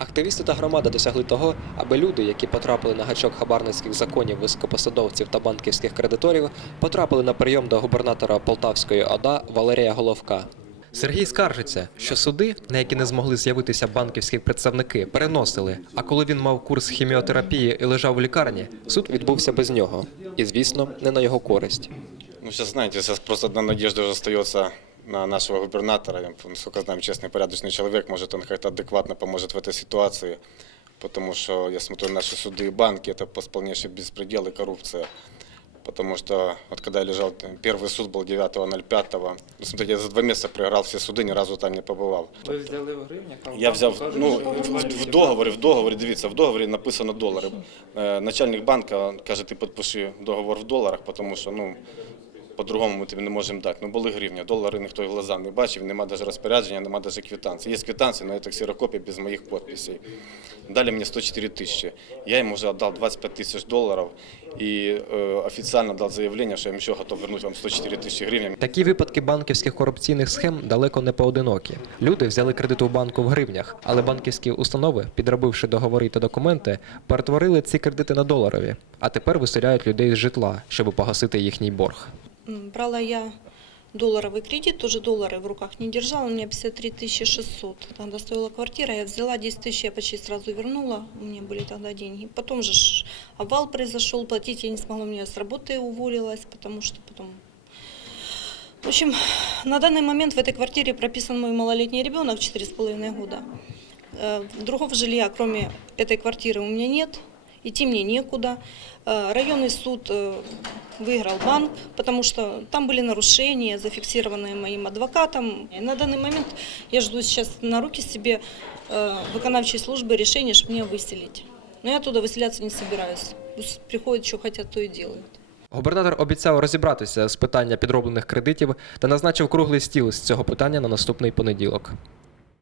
Активісти та громада досягли того, аби люди, які потрапили на гачок хабарницьких законів високопосадовців та банківських кредиторів, потрапили на прийом до губернатора Полтавської ОДА Валерія Головка. Сергій скаржиться, що суди, на які не змогли з'явитися банківські представники, переносили. А коли він мав курс хіміотерапії і лежав у лікарні, суд відбувся без нього. І, звісно, не на його користь. Ну, сейчас, знаете, сейчас просто одна надежда уже остается на нашего губернатора. Я, насколько знаю, честный, порядочный человек. Может, он как-то адекватно поможет в этой ситуации. Потому что я смотрю, наши суды и банки – это полнейший беспредел и коррупция. Потому что вот когда я лежал, первый суд был 9.05. Ну, смотрите, я за два месяца проиграл все суды, ни разу там не побывал. Ви взяли в гривнях, а Я вам взяв кажуть, ну що в, ви в, в договорі, в договорі, дивіться, в договорі написано долари. Е, Начальник банка каже, ти підпиши договор в доларах, тому що ну по-другому ми тобі не можемо дати. Ну були гривні, долари ніхто і в глаза не бачив, нема навіть розпорядження, нема навіть квитанції. Є квитанції, але це ксерокопія без моїх підписей. Дали мені 104 тисячі. Я йому вже віддав 25 тисяч доларів і е, офіційно дав заявлення, що я їм ще готов вернути вам 104 тисячі гривень. Такі випадки банківських корупційних схем далеко не поодинокі. Люди взяли кредит у банку в гривнях, але банківські установи, підробивши договори та документи, перетворили ці кредити на доларові, а тепер виселяють людей з житла, щоб погасити їхній борг. Брала я долларовый кредит, тоже доллары в руках не держала, у меня 53 600. Тогда стоила квартира, я взяла 10 тысяч, я почти сразу вернула, у меня были тогда деньги. Потом же обвал произошел, платить я не смогла, у меня с работы уволилась, потому что потом... В общем, на данный момент в этой квартире прописан мой малолетний ребенок, 4,5 года. Э, Другого жилья, кроме этой квартиры, у меня нет. Идти мне некуда. Э, Районный суд э, выиграл банк, потому что там были нарушения, зафиксированные моим адвокатом. И на данный момент я жду сейчас на руки себе э, виконавчей службы решения, чтобы меня выселить. Но я оттуда выселяться не собираюсь. Пусть приходят, что хотят, то и делают. Губернатор обіцяв розібратися з питання підроблених кредитів та назначив круглий стіл з цього питання на наступний понеділок.